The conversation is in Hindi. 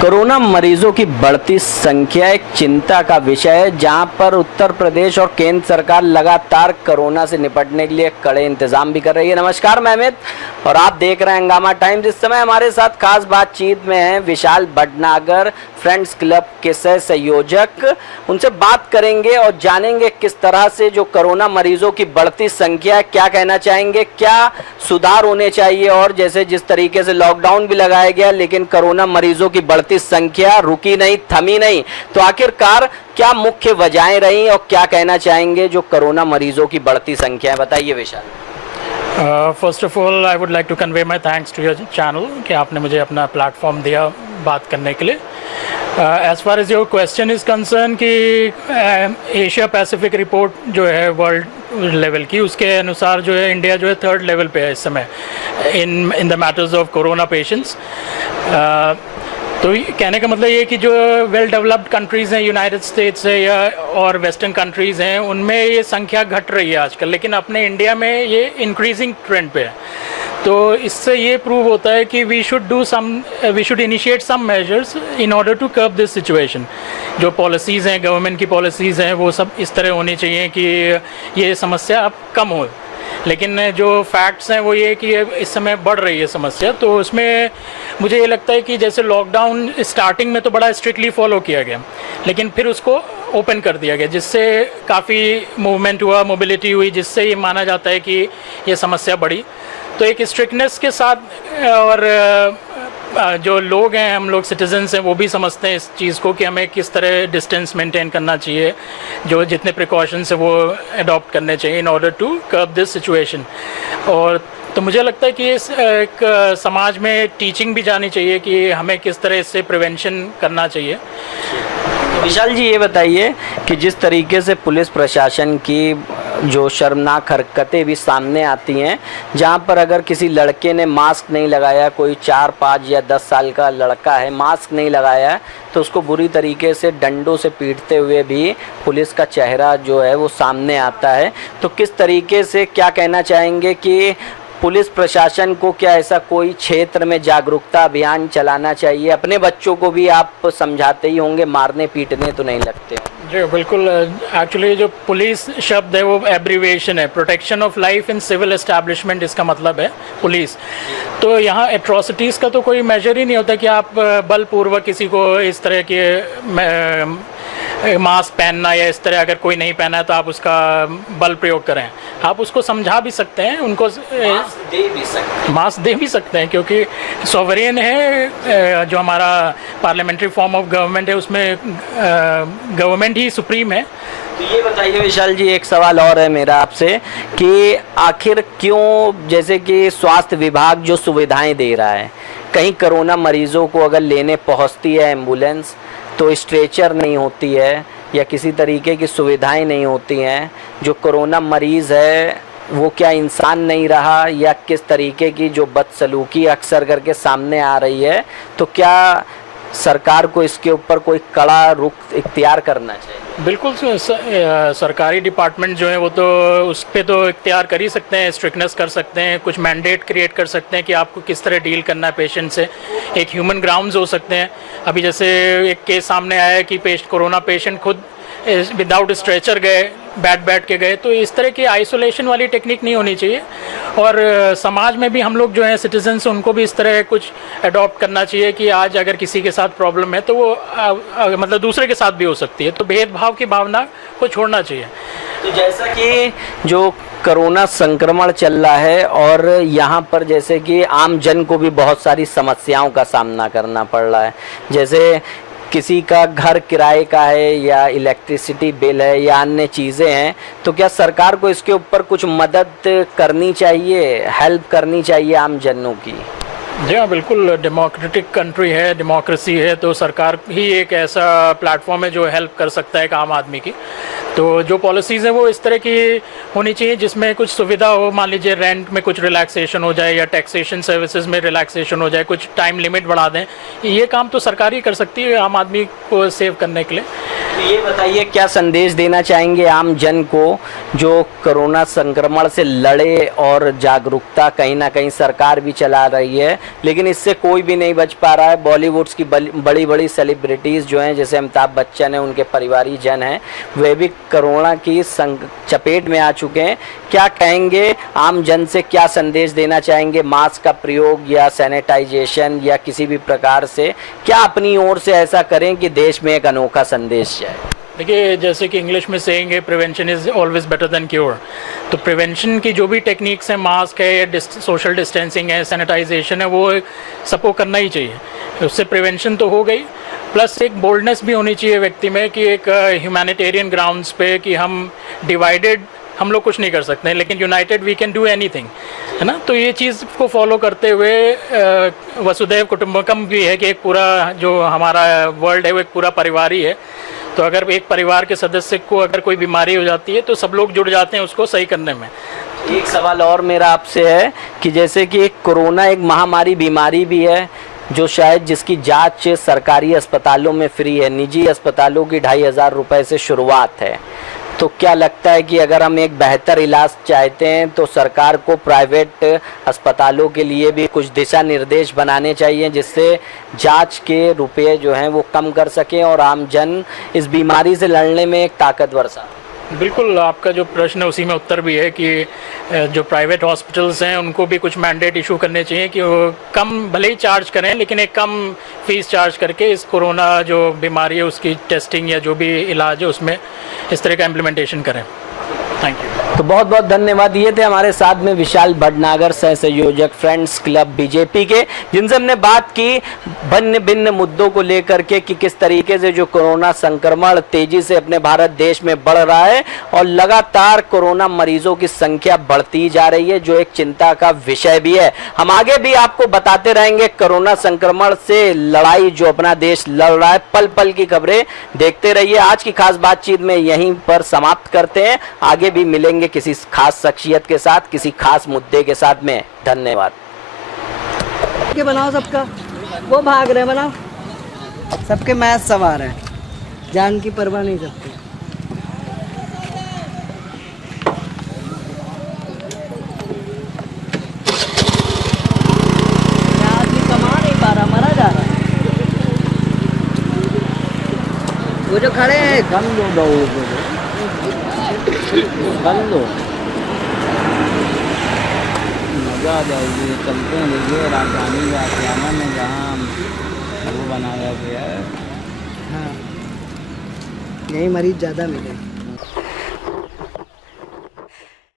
कोरोना मरीजों की बढ़ती संख्या एक चिंता का विषय है, जहां पर उत्तर प्रदेश और केंद्र सरकार लगातार कोरोना से निपटने के लिए कड़े इंतजाम भी कर रही है। नमस्कार, मैं अमित और आप देख रहे हैं हंगामा टाइम्स। इस समय हमारे साथ खास बातचीत में हैं विशाल भटनागर, फ्रेंड्स क्लब के सह संयोजक। उनसे बात करेंगे और जानेंगे किस तरह से जो कोरोना मरीजों की बढ़ती संख्या है, क्या कहना चाहेंगे, क्या सुधार होने चाहिए। और जैसे जिस तरीके से लॉकडाउन भी लगाया गया, लेकिन कोरोना मरीजों की बढ़ती संख्या रुकी नहीं, थमी नहीं, तो आखिरकार क्या मुख्य वजहें रही और क्या कहना चाहेंगे जो कोरोना मरीजों की बढ़ती संख्या है। बताइए Vishal. First of all I would like to convey my thanks to your channel कि आपने मुझे अपना प्लेटफॉर्म दिया बात करने के लिए। As far as your question is concern कि एशिया पैसिफिक रिपोर्ट जो है वर्ल्ड लेवल की, उसके अनुसार जो है इंडिया जो है 3rd लेवल पे है इस समय in the matters of corona patients. तो कहने का मतलब ये कि जो वेल डेवलप्ड कंट्रीज़ हैं, यूनाइटेड स्टेट्स है या और वेस्टर्न कंट्रीज़ हैं, उनमें ये संख्या घट रही है आजकल, लेकिन अपने इंडिया में ये इंक्रीजिंग ट्रेंड पे है। तो इससे ये प्रूव होता है कि we should initiate some measures in order to curb this situation. जो पॉलिसीज़ हैं, गवर्नमेंट की पॉलिसीज़ हैं, वो सब इस तरह होनी चाहिए कि ये समस्या अब कम हो। लेकिन जो फैक्ट्स हैं वो ये कि इस समय बढ़ रही है समस्या। तो उसमें मुझे ये लगता है कि जैसे लॉकडाउन स्टार्टिंग में तो बड़ा स्ट्रिक्टली फॉलो किया गया, लेकिन फिर उसको ओपन कर दिया गया, जिससे काफ़ी मूवमेंट हुआ, मोबिलिटी हुई, जिससे ये माना जाता है कि ये समस्या बढ़ी। तो एक स्ट्रिक्टनेस के साथ और जो लोग हैं, हम लोग सिटीजन्स हैं, वो भी समझते हैं इस चीज़ को कि हमें किस तरह डिस्टेंस मेंटेन करना चाहिए, जो जितने प्रिकॉशंस है वो अडॉप्ट करने चाहिए in order to curb this situation. और तो मुझे लगता है कि एक समाज में टीचिंग भी जानी चाहिए कि हमें किस तरह इससे प्रिवेंशन करना चाहिए। विशाल जी, ये बताइए कि जिस तरीके से पुलिस प्रशासन की जो शर्मनाक हरकतें भी सामने आती हैं, जहां पर अगर किसी लड़के ने मास्क नहीं लगाया, कोई 4, 5 या 10 साल का लड़का है, मास्क नहीं लगाया है, तो उसको बुरी तरीके से डंडों से पीटते हुए भी पुलिस का चेहरा जो है वो सामने आता है। तो किस तरीके से क्या कहना चाहेंगे कि पुलिस प्रशासन को क्या ऐसा कोई क्षेत्र में जागरूकता अभियान चलाना चाहिए? अपने बच्चों को भी आप समझाते ही होंगे, मारने पीटने तो नहीं लगते। जी बिल्कुल। एक्चुअली जो पुलिस शब्द है वो एब्रीविएशन है, protection of life in civil establishment, इसका मतलब है पुलिस। तो यहाँ एट्रॉसिटीज़ का तो कोई मेजर ही नहीं होता कि आप बलपूर्वक किसी को इस तरह के मास्क पहनना या इस तरह, अगर कोई नहीं पहना है तो आप उसका बल प्रयोग करें। आप उसको समझा भी सकते हैं, उनको मास्क दे भी सकते हैं, क्योंकि सॉवरेन है जो हमारा पार्लियामेंट्री फॉर्म ऑफ गवर्नमेंट है, उसमें गवर्नमेंट ही सुप्रीम है। तो ये बताइए विशाल जी, एक सवाल और है मेरा आपसे कि आखिर क्यों, जैसे कि स्वास्थ्य विभाग जो सुविधाएं दे रहा है, कहीं कोरोना मरीजों को अगर लेने पहुंचती है एम्बुलेंस तो स्ट्रेचर नहीं होती है या किसी तरीके की सुविधाएं नहीं होती हैं। जो कोरोना मरीज़ है वो क्या इंसान नहीं रहा, या किस तरीके की जो बदसलूकी अक्सर करके सामने आ रही है, तो क्या सरकार को इसके ऊपर कोई कड़ा रुख इख्तियार करना चाहिए? बिल्कुल। सरकारी डिपार्टमेंट जो है वो तो उस पर तो इख्तियार कर ही सकते हैं, स्ट्रिक्टनेस कर सकते हैं, कुछ मैंडेट क्रिएट कर सकते हैं कि आपको किस तरह डील करना है पेशेंट से। एक ह्यूमन ग्राउंड्स हो सकते हैं। अभी जैसे एक केस सामने आया है कि कोरोना पेशेंट खुद विदाउट स्ट्रेचर गए, बैठ के गए। तो इस तरह की आइसोलेशन वाली टेक्निक नहीं होनी चाहिए। और समाज में भी हम लोग जो हैं सिटीजन्स, उनको भी इस तरह कुछ अडॉप्ट करना चाहिए कि आज अगर किसी के साथ प्रॉब्लम है तो वो मतलब दूसरे के साथ भी हो सकती है। तो भेदभाव की भावना को छोड़ना चाहिए। तो जैसा कि जो कोरोना संक्रमण चल रहा है और यहाँ पर जैसे कि आम जन को भी बहुत सारी समस्याओं का सामना करना पड़ रहा है, जैसे किसी का घर किराए का है या इलेक्ट्रिसिटी बिल है या अन्य चीज़ें हैं, तो क्या सरकार को इसके ऊपर कुछ मदद करनी चाहिए, हेल्प करनी चाहिए आम जनों की? जी हाँ, बिल्कुल। डेमोक्रेटिक कंट्री है, डेमोक्रेसी है, तो सरकार ही एक ऐसा प्लेटफॉर्म है जो हेल्प कर सकता है एक आम आदमी की। तो जो पॉलिसीज़ हैं वो इस तरह की होनी चाहिए जिसमें कुछ सुविधा हो। मान लीजिए रेंट में कुछ रिलैक्सेशन हो जाए या टैक्सेशन सर्विसेज में रिलैक्सेशन हो जाए, कुछ टाइम लिमिट बढ़ा दें। ये काम तो सरकार ही कर सकती है आम आदमी को सेव करने के लिए। तो ये बताइए क्या संदेश देना चाहेंगे आम जन को जो कोरोना संक्रमण से लड़े, और जागरूकता कहीं ना कहीं सरकार भी चला रही है लेकिन इससे कोई भी नहीं बच पा रहा है। बॉलीवुड्स की बड़ी बड़ी सेलिब्रिटीज़ जो हैं, जैसे अमिताभ बच्चन हैं, उनके परिवारी जन हैं, वे भी कोरोना की चपेट में आ चुके हैं। क्या कहेंगे आम जन से, क्या संदेश देना चाहेंगे? मास्क का प्रयोग या सैनिटाइजेशन या किसी भी प्रकार से क्या अपनी ओर से ऐसा करें कि देश में एक अनोखा संदेश जाए? देखिए, जैसे कि इंग्लिश में सेइंग है, prevention is always better than cure. तो प्रिवेंशन की जो भी टेक्निक्स हैं, मास्क है या सोशल डिस्टेंसिंग है, सैनिटाइजेशन है, वो सबको करना ही चाहिए। उससे प्रिवेंशन तो हो गई, प्लस एक बोल्डनेस भी होनी चाहिए व्यक्ति में कि एक ह्यूमैनिटेरियन ग्राउंड्स पे कि हम डिवाइडेड हम लोग कुछ नहीं कर सकते हैं लेकिन united we can do anything, है ना। तो ये चीज़ को फॉलो करते हुए वसुधैव कुटुंबकम भी है कि एक पूरा जो हमारा वर्ल्ड है वो एक पूरा परिवार ही है। तो अगर एक परिवार के सदस्य को अगर कोई बीमारी हो जाती है तो सब लोग जुड़ जाते हैं उसको सही करने में। एक सवाल और मेरा आपसे है कि जैसे कि कोरोना एक महामारी बीमारी भी है जो शायद जिसकी जांच सरकारी अस्पतालों में फ्री है, निजी अस्पतालों की 2500 रुपये से शुरुआत है। तो क्या लगता है कि अगर हम एक बेहतर इलाज चाहते हैं तो सरकार को प्राइवेट अस्पतालों के लिए भी कुछ दिशा निर्देश बनाने चाहिए जिससे जांच के रुपए जो हैं वो कम कर सकें और आम जन इस बीमारी से लड़ने में एक ताकतवर सा? बिल्कुल, आपका जो प्रश्न है उसी में उत्तर भी है कि जो प्राइवेट हॉस्पिटल्स हैं उनको भी कुछ मैंडेट इशू करने चाहिए कि वो कम भले ही चार्ज करें लेकिन एक कम फीस चार्ज करके इस कोरोना जो बीमारी है उसकी टेस्टिंग या जो भी इलाज है उसमें इस तरह का इम्प्लीमेंटेशन करें। Thank you. तो बहुत बहुत धन्यवाद। ये थे हमारे साथ में विशाल भटनागर, सह संयोजक फ्रेंड्स क्लब बीजेपी के, जिनसे हमने बात की भिन्न भिन्न मुद्दों को लेकर के कि किस तरीके से जो कोरोना संक्रमण तेजी से अपने भारत देश में बढ़ रहा है और लगातार कोरोना मरीजों की संख्या बढ़ती जा रही है, जो एक चिंता का विषय भी है। हम आगे भी आपको बताते रहेंगे कोरोना संक्रमण से लड़ाई जो अपना देश लड़ रहा है, पल पल की खबरें देखते रहिए। आज की खास बातचीत में यहीं पर समाप्त करते हैं, आगे भी मिलेंगे किसी खास शख्सियत के साथ, किसी खास मुद्दे के साथ में। धन्यवाद। के बनाओ सबका, वो भाग रहे बनाओ, सबके मैच सवार है, जान की परवाह नहीं करते। आदमी कमा नहीं पा रहा, मरा जा रहा है। वो जो खड़े हैं कम दो बंद दो, मज़ा आ जाएगी। चलते हैं, देखिए राजधानी आसियाना में जहाँ वो बनाया गया है, हाँ यही मरीज ज़्यादा मिले।